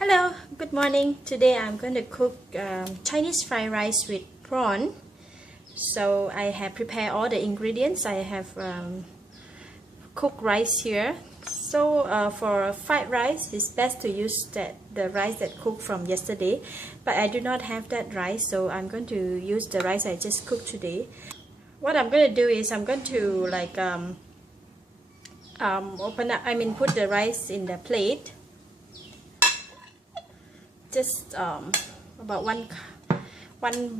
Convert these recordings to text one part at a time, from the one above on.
Hello, good morning. Today I'm going to cook Chinese fried rice with prawn. So I have prepared all the ingredients. I have cooked rice here. So for fried rice, it's best to use the rice that cooked from yesterday. But I do not have that rice, so I'm going to use the rice I just cooked today. What I'm going to do is I'm going to put the rice in the plate. Just about one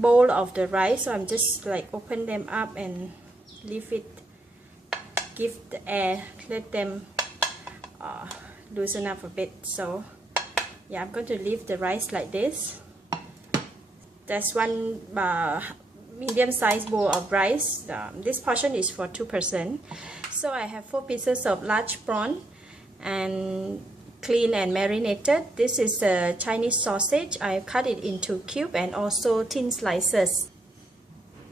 bowl of the rice, so I'm just open them up and leave it, give the air, let them loosen up a bit. So yeah, I'm going to leave the rice like this. That's one medium-sized bowl of rice. This portion is for 2 person. So I have 4 pieces of large prawn and clean and marinated. This is a Chinese sausage. I cut it into cube and also thin slices.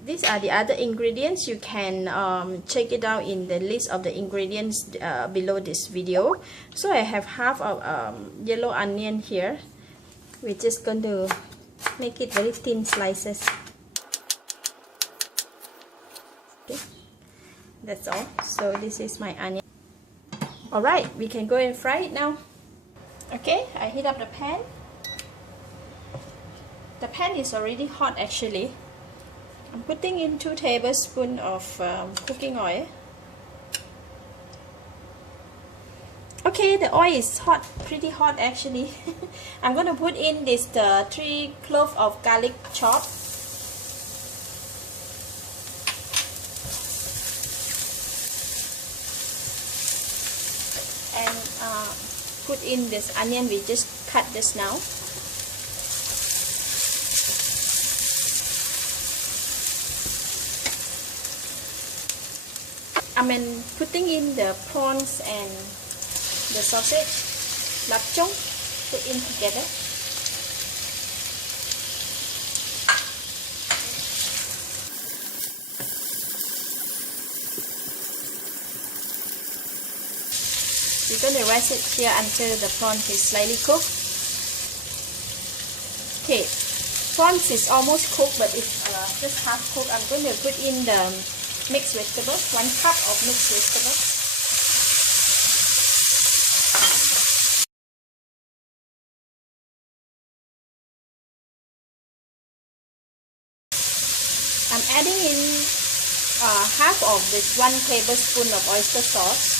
These are the other ingredients. You can check it out in the list of the ingredients below this video. So I have half of yellow onion here. We're just going to make it very thin slices. Okay, that's all. So this is my onion. Alright, we can go and fry it now. Okay, I heat up the pan. The pan is already hot actually. I'm putting in 2 tablespoons of cooking oil. Okay, the oil is hot, pretty hot actually. I'm going to put in this 3 cloves of garlic chopped. And put in this onion we just cut just now. I'm putting in the prawns and the sausage, lapchong, put in together. We're going to rest it here until the prawns is slightly cooked. Okay, prawns is almost cooked, but it's just half cooked. I'm going to put in the mixed vegetables, 1 cup of mixed vegetables. I'm adding in half of this 1 tablespoon of oyster sauce.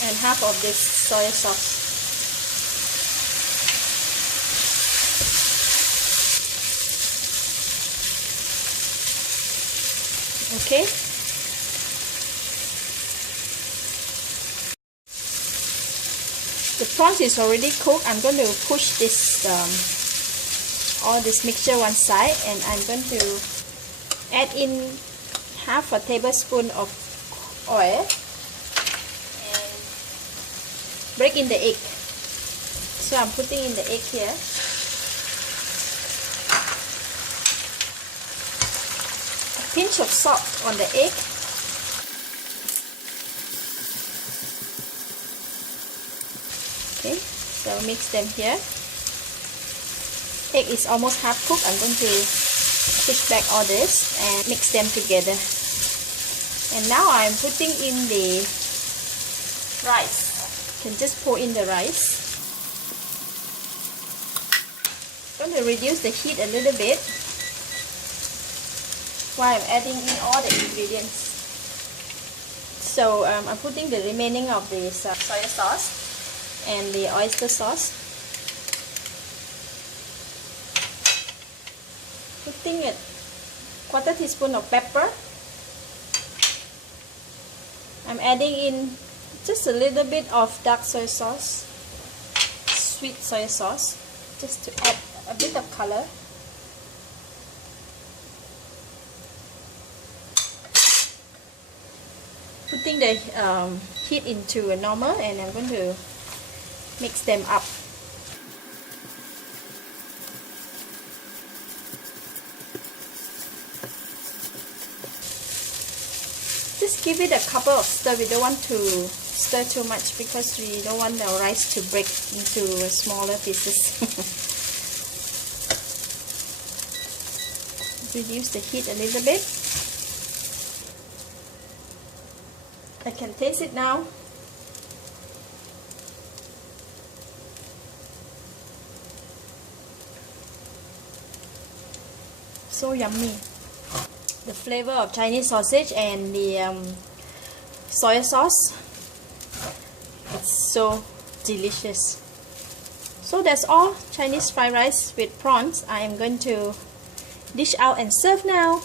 And half of this soya sauce. Okay. The prawns is already cooked. I'm going to push this all this mixture one side, and I'm going to add in half a tablespoon of oil. Break in the egg. So I'm putting in the egg here. A pinch of salt on the egg. Okay, so mix them here. Egg is almost half cooked. I'm going to push back all this and mix them together. And now I'm putting in the rice. Can just pour in the rice. I'm going to reduce the heat a little bit while I'm adding in all the ingredients. So I'm putting the remaining of the soya sauce and the oyster sauce. Putting a 1/4 teaspoon of pepper. I'm adding in just a little bit of dark soy sauce, sweet soy sauce, just to add a bit of color. Putting the heat into a normal, and I'm going to mix them up. just give it a couple of stir. We don't want to stir too much because we don't want our rice to break into smaller pieces. Reduce the heat a little bit. I can taste it now. So yummy. The flavor of Chinese sausage and the soya sauce, it's so delicious. So that's all Chinese fried rice with prawns. I am going to dish out and serve now.